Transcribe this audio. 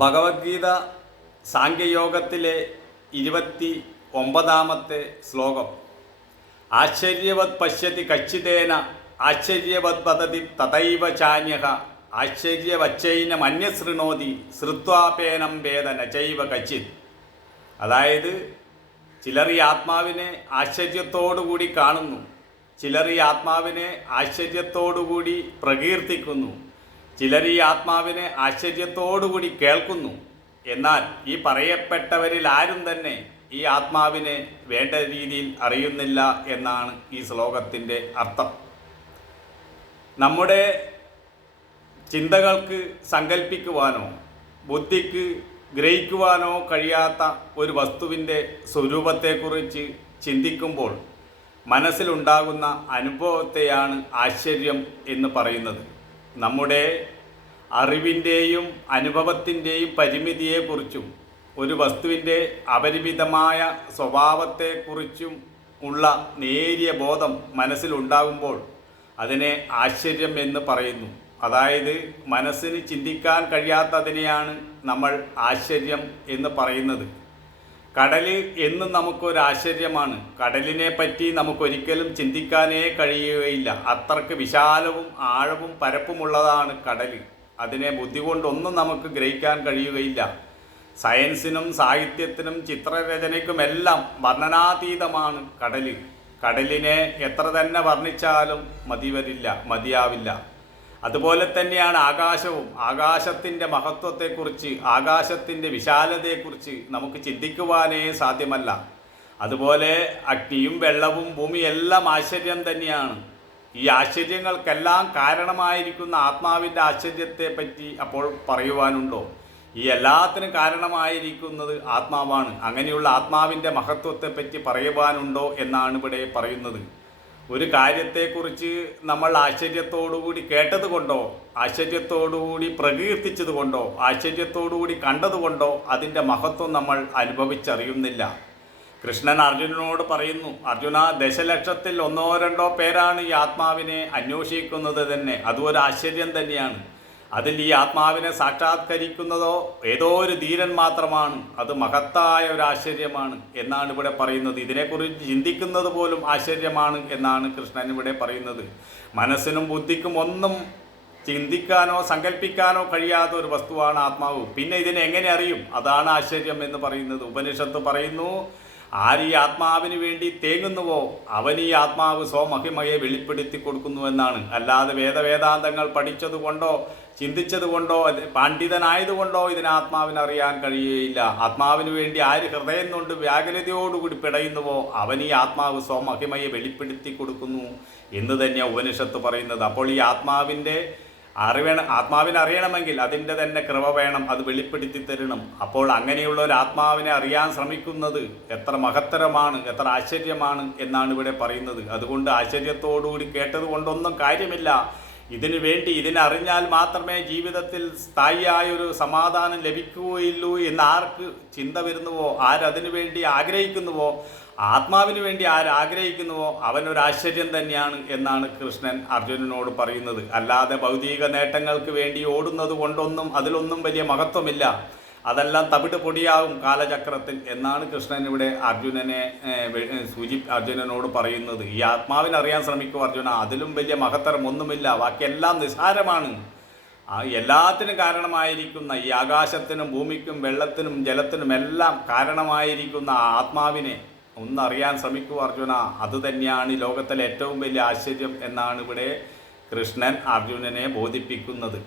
ഭഗവത്ഗീത സാംഖ്യയോഗത്തിലെ 29-ാമത്തെ ശ്ലോകം. ആശ്ചര്യവത് പശ്യതി കച്ചിതേന ആശ്ചര്യവത് വദതി തഥൈവ ചാന്യഃ ആശ്ചര്യവച്ചൈനം അന്യശൃണോതി ശ്രുത്വാപേനം വേദ നചൈവ കച്ചിത്. അതായത് ചിലർ ഈ ആത്മാവിനെ ആശ്ചര്യത്തോടുകൂടി കാണുന്നു, ചിലർ ഈ ആത്മാവിനെ ആശ്ചര്യത്തോടുകൂടി പ്രകീർത്തിക്കുന്നു, ചിലർ ഈ ആത്മാവിനെ ആശ്ചര്യത്തോടുകൂടി കേൾക്കുന്നു. എന്നാൽ ഈ പറയപ്പെട്ടവരിൽ ആരും തന്നെ ഈ ആത്മാവിനെ വേണ്ട രീതിയിൽ അറിയുന്നില്ല എന്നാണ് ഈ ശ്ലോകത്തിൻ്റെ അർത്ഥം. നമ്മുടെ ചിന്തകൾക്ക് സങ്കല്പിക്കുവാനോ ബുദ്ധിക്ക് ഗ്രഹിക്കുവാനോ കഴിയാത്ത ഒരു വസ്തുവിൻ്റെ സ്വരൂപത്തെക്കുറിച്ച് ചിന്തിക്കുമ്പോൾ മനസ്സിലുണ്ടാകുന്ന അനുഭവത്തെയാണ് ആശ്ചര്യം എന്ന് പറയുന്നത്. നമ്മുടെ അറിവിൻ്റെയും അനുഭവത്തിൻ്റെയും പരിമിതിയെക്കുറിച്ചും ഒരു വസ്തുവിൻ്റെ അപരിമിതമായ സ്വഭാവത്തെക്കുറിച്ചും ഉള്ള നേരിയ ബോധം മനസ്സിലുണ്ടാകുമ്പോൾ അതിനെ ആശ്ചര്യം എന്ന് പറയുന്നു. അതായത് മനസ്സിന് ചിന്തിക്കാൻ കഴിയാത്തതിനെയാണ് നമ്മൾ ആശ്ചര്യം എന്ന് പറയുന്നത്. കടൽ എന്നും നമുക്കൊരു ആശ്ചര്യമാണ്. കടലിനെ പറ്റി നമുക്കൊരിക്കലും ചിന്തിക്കാനേ കഴിയുകയില്ല. അത്രയ്ക്ക് വിശാലവും ആഴവും പരപ്പുമുള്ളതാണ് കടൽ. അതിനെ ബുദ്ധി കൊണ്ടൊന്നും നമുക്ക് ഗ്രഹിക്കാൻ കഴിയുകയില്ല. സയൻസിനും സാഹിത്യത്തിനും ചിത്രരചനയ്ക്കുമെല്ലാം വർണ്ണനാതീതമാണ് കടൽ. കടലിനെ എത്ര തന്നെ വർണ്ണിച്ചാലും മതിയാവില്ല. അതുപോലെ തന്നെയാണ് ആകാശവും. ആകാശത്തിൻ്റെ മഹത്വത്തെക്കുറിച്ച്, ആകാശത്തിൻ്റെ വിശാലതയെക്കുറിച്ച് നമുക്ക് ചിന്തിക്കുവാനേ സാധ്യമല്ല. അതുപോലെ അഗ്നിയും വെള്ളവും ഭൂമിയെല്ലാം ആശ്ചര്യം തന്നെയാണ്. ഈ ആശ്ചര്യങ്ങൾക്കെല്ലാം കാരണമായിരിക്കുന്ന ആത്മാവിൻ്റെ ആശ്ചര്യത്തെ പറ്റി അപ്പോൾ പറയുവാനുണ്ടോ? ഈ എല്ലാത്തിനും കാരണമായിരിക്കുന്നത് ആത്മാവാണ്. അങ്ങനെയുള്ള ആത്മാവിൻ്റെ മഹത്വത്തെപ്പറ്റി പറയുവാനുണ്ടോ എന്നാണ് ഇവിടെ പറയുന്നത്. ഒരു കാര്യത്തെക്കുറിച്ച് നമ്മൾ ആശ്ചര്യത്തോടുകൂടി കേട്ടതുകൊണ്ടോ, ആശ്ചര്യത്തോടുകൂടി പ്രകീർത്തിച്ചതുകൊണ്ടോ, ആശ്ചര്യത്തോടുകൂടി കണ്ടതുകൊണ്ടോ അതിൻ്റെ മഹത്വം നമ്മൾ അനുഭവിച്ചറിയുന്നില്ല. കൃഷ്ണൻ അർജുനനോട് പറയുന്നു, അർജുന, ദശലക്ഷത്തിൽ 1-2 പേരാണ് ഈ ആത്മാവിനെ അന്വേഷിക്കുന്നത് തന്നെ. അതും ഒരു ആശ്ചര്യം തന്നെയാണ്. അതിൽ ഈ ആത്മാവിനെ സാക്ഷാത്കരിക്കുന്നതോ ഏതോ ഒരു ധീരൻ മാത്രമാണ്. അത് മഹത്തായ ഒരു ആശ്ചര്യമാണ് എന്നാണ് ഇവിടെ പറയുന്നത്. ഇതിനെക്കുറിച്ച് ചിന്തിക്കുന്നത് പോലും ആശ്ചര്യമാണ് എന്നാണ് കൃഷ്ണൻ ഇവിടെ പറയുന്നത്. മനസ്സിനും ബുദ്ധിക്കും ഒന്നും ചിന്തിക്കാനോ സങ്കല്പിക്കാനോ കഴിയാത്ത ഒരു വസ്തുവാണ് ആത്മാവ്. പിന്നെ ഇതിനെ എങ്ങനെ അറിയും? അതാണ് ആശ്ചര്യം എന്ന് പറയുന്നത്. ഉപനിഷത്ത് പറയുന്നു, ആര് ഈ ആത്മാവിന് വേണ്ടി തേങ്ങുന്നുവോ അവൻ ഈ ആത്മാവ് സ്വമഹിമയെ വെളിപ്പെടുത്തി കൊടുക്കുന്നുവെന്നാണ്. അല്ലാതെ വേദാന്തങ്ങൾ പഠിച്ചതുകൊണ്ടോ ചിന്തിച്ചതുകൊണ്ടോ പണ്ഡിതനായതുകൊണ്ടോ ഇതിന് ആത്മാവിന് അറിയാൻ കഴിയുകയില്ല. ആത്മാവിന് വേണ്ടി ആര് ഹൃദയം കൊണ്ട് വ്യാകുലതയോടുകൂടി പിടയുന്നുവോ അവൻ ഈ ആത്മാവ് സ്വമഹിമയെ വെളിപ്പെടുത്തി കൊടുക്കുന്നു എന്ന് തന്നെയാണ് ഉപനിഷത്ത് പറയുന്നത്. അപ്പോൾ ഈ ആത്മാവിനെ അറിയണമെങ്കിൽ അതിൻ്റെ തന്നെ കൃപ വേണം, അത് വെളിപ്പെടുത്തി തരണം. അപ്പോൾ അങ്ങനെയുള്ള ഒരു ആത്മാവിനെ അറിയാൻ ശ്രമിക്കുന്നത് എത്ര മഹത്തരമാണ്, എത്ര ആശ്ചര്യമാണ് എന്നാണ് ഇവിടെ പറയുന്നത്. അതുകൊണ്ട് ആശ്ചര്യത്തോടുകൂടി കേട്ടത് കൊണ്ടൊന്നും കാര്യമില്ല. ഇതിനറിഞ്ഞാൽ മാത്രമേ ജീവിതത്തിൽ സ്ഥായിയായൊരു സമാധാനം ലഭിക്കുകയുള്ളൂ എന്ന് ആർക്ക് ചിന്ത വരുന്നുവോ, ആരതിനു വേണ്ടി ആഗ്രഹിക്കുന്നുവോ, ആത്മാവിന് വേണ്ടി ആരാഗ്രഹിക്കുന്നുവോ അവനൊരു ആശ്ചര്യം തന്നെയാണ് എന്നാണ് കൃഷ്ണൻ അർജുനനോട് പറയുന്നത്. അല്ലാതെ ഭൗതിക നേട്ടങ്ങൾക്ക് വേണ്ടി ഓടുന്നത് കൊണ്ടൊന്നും അതിലൊന്നും വലിയ മഹത്വമില്ല. അതെല്ലാം തവിട് പൊടിയാകും കാലചക്രത്തിൽ എന്നാണ് കൃഷ്ണൻ ഇവിടെ അർജുനനോട് പറയുന്നത്. ഈ ആത്മാവിനറിയാൻ ശ്രമിക്കും അർജുന, അതിലും വലിയ മഹത്തരം ഒന്നുമില്ല. ബാക്കിയെല്ലാം നിസ്സാരമാണ്. എല്ലാത്തിനും കാരണമായിരിക്കുന്ന ഈ ആകാശത്തിനും ഭൂമിക്കും വെള്ളത്തിനും ജലത്തിനും എല്ലാം കാരണമായിരിക്കുന്ന ആത്മാവിനെ ഒന്നറിയാൻ ശ്രമിക്കൂ അർജുന. അതുതന്നെയാണ് ഈ ലോകത്തിലെ ഏറ്റവും വലിയ ആശ്ചര്യം എന്നാണ് ഇവിടെ കൃഷ്ണൻ അർജുനനെ ബോധിപ്പിക്കുന്നത്.